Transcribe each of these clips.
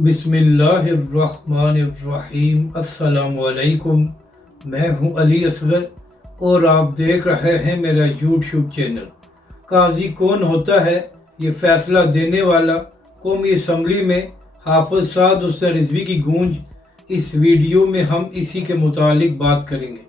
बिस्मिल्लाहिर्रहमानिर्रहीम। अस्सलाम वालेकुम। मैं हूं अली असगर और आप देख रहे हैं मेरा यूट्यूब चैनल। काजी कौन होता है, ये फैसला देने वाला। कौमी असम्बली में हाफिज साद हुसैन रिजवी की गूंज। इस वीडियो में हम इसी के मुतालिक बात करेंगे।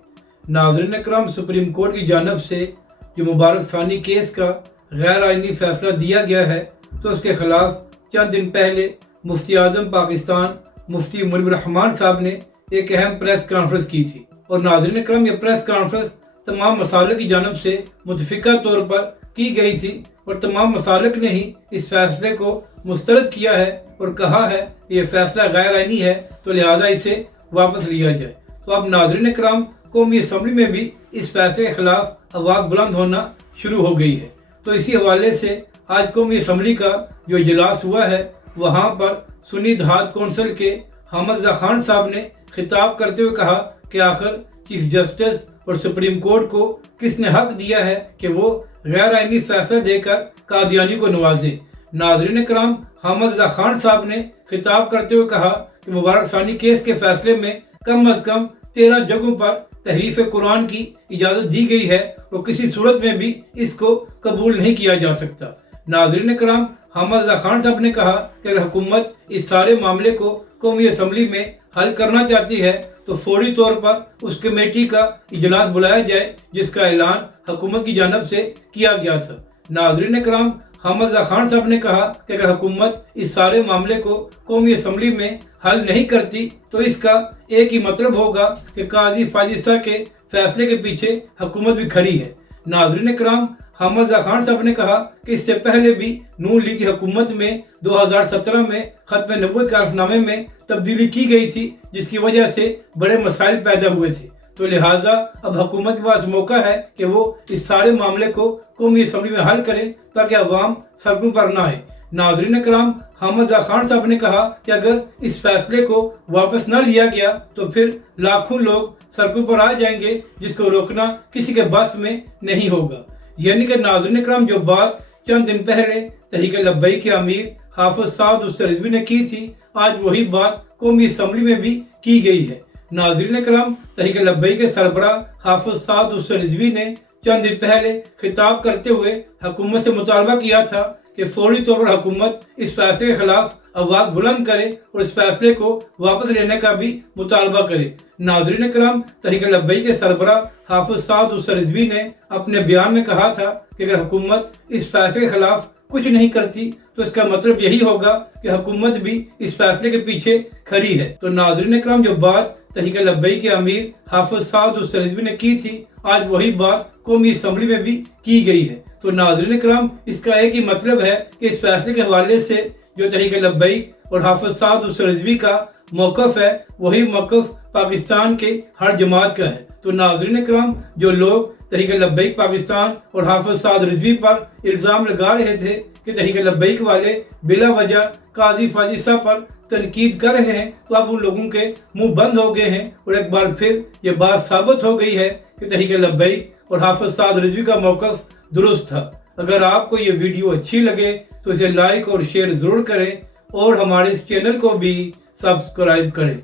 नाज़रीन अकराम, सुप्रीम कोर्ट की जानब से जो मुबारक सानी केस का गैर आइनी फैसला दिया गया है, तो उसके खिलाफ चंद दिन पहले मुफ्ती आज़म पाकिस्तान मुफ्ती मुनीब रहमान साहब ने एक अहम प्रेस कॉन्फ्रेंस की थी। और नाज़रीन अकराम, ये प्रेस कॉन्फ्रेंस तमाम मसालिक की जानब से मुतफ़िका तौर पर की गई थी और तमाम मसालिक ने ही इस फैसले को मुस्तरद किया है और कहा है ये फैसला गैर आइनी है, तो लिहाजा इसे वापस लिया जाए। तो अब नाज़रीन अकराम, कौमी असम्बली में भी इस फैसले के खिलाफ आवाज़ बुलंद होना शुरू हो गई है। तो इसी हवाले से आज कौमी असम्बली का जो इजलास हुआ है, वहाँ पर सुन्नी इत्तेहाद कौंसिल के हामिद रज़ा खान साहब ने खिताब करते हुए कहा कि आखिर चीफ जस्टिस और सुप्रीम कोर्ट को किसने हक दिया है कि वो गैर आइनी फैसला देकर कादियानी को नवाजे। नाज़रीन कराम, हामिद रज़ा खान साहब ने खिताब करते हुए कहा कि मुबारक सानी केस के फैसले में कम अज़ कम 13 जगहों पर तहरीफ कुरान की इजाज़त दी गई है और किसी सूरत में भी इसको कबूल नहीं किया जा सकता। नाज़रीन कराम, हामिद रज़ा खान साहब ने कहा कि अगर हुकूमत इस सारे मामले को कौमी असम्बली में हल करना चाहती है तो फौरी तौर पर उस कमेटी का इजलास बुलाया जाए जिसका ऐलान हुकूमत की जानब से किया गया था। नाज़रीन कराम, हामिद रज़ा खान साहब ने कहा कि अगर हुकूमत इस सारे मामले को कौमी असम्बली में हल नहीं करती तो इसका एक ही मतलब होगा कि काजी फाजिसा के फैसले के पीछे हुकूमत भी खड़ी है। नाज़रीन कराम, हामिद रज़ा खान साहब ने कहा कि इससे पहले भी नून लीग की हुकूमत में 2017 में खत्म नबूवत के हलफनामे में तब्दीली की गई थी, जिसकी वजह से बड़े मसाइल पैदा हुए थे। तो लिहाजा अब हुकूमत के पास मौका है कि वो इस सारे मामले को कौमी असम्बली में हल करे ताकि अवाम सड़कों पर ना आए। नाज़रीन कराम, हामिद रज़ा खान साहब ने कहा कि अगर इस फैसले को वापस न लिया गया तो फिर लाखों लोग सड़कों पर आ जाएंगे, जिसको रोकना किसी के बस में नहीं होगा। यानी कि नाज़रीन कराम, जो बात चंद दिन पहले तहरीक लब्बैक के अमीर हाफिज साद हुसैन रिजवी ने की थी, आज वही बात कौमी असम्बली में भी की गई है। नाज़रीन कराम, तहरीक लब्बैक के सरबराह हाफिज साद हुसैन रिजवी ने चंद दिन पहले खिताब करते हुए हुकूमत से मुतालबा किया था कि फौरी तौर पर हुकूमत इस फैसले के खिलाफ आवाज़ बुलंद करे और इस फैसले को वापस लेने का भी मुतालबा करे। नाज़रीन कराम, तहरीक लब्बैक के सरबराह हाफिज साद हुसैन रिजवी ने अपने बयान में कहा था कि अगर हुकूमत इस फैसले के खिलाफ कुछ नहीं करती तो इसका मतलब यही होगा कि हुकूमत भी इस फैसले के पीछे खड़ी है। तो नाज़रीन कराम, जो बात तहरीक लब्बैक के अमीर हाफिज साद हुसैन रिजवी ने की थी, आज वही बात कौमी असम्बली में भी की गई है। तो नाज़रीन कराम, इसका एक ही मतलब है कि इस फैसले के हवाले से जो तहरीक लब्बैक और हाफिज साद हुसैन रिजवी का मौक़िफ़ है, वही मौक़िफ़ पाकिस्तान के हर जमात का है। तो नाज़रीन कराम, जो लोग तहरीक लब्बैक पाकिस्तान और हाफिज साद रिजवी पर इल्ज़ाम लगा रहे थे कि तहरीक लब्बैक वाले बिला वजह काजी फाजिसा पर तनकीद कर रहे हैं, तो अब उन लोगों के मुंह बंद हो गए हैं और एक बार फिर ये बात साबित हो गई है कि तहरीक लब्बैक और हाफिज साद रिजवी का मौक़िफ़ दुरुस्त था। अगर आपको ये वीडियो अच्छी लगे तो इसे लाइक और शेयर ज़रूर करें और हमारे इस चैनल को भी सब्सक्राइब करें।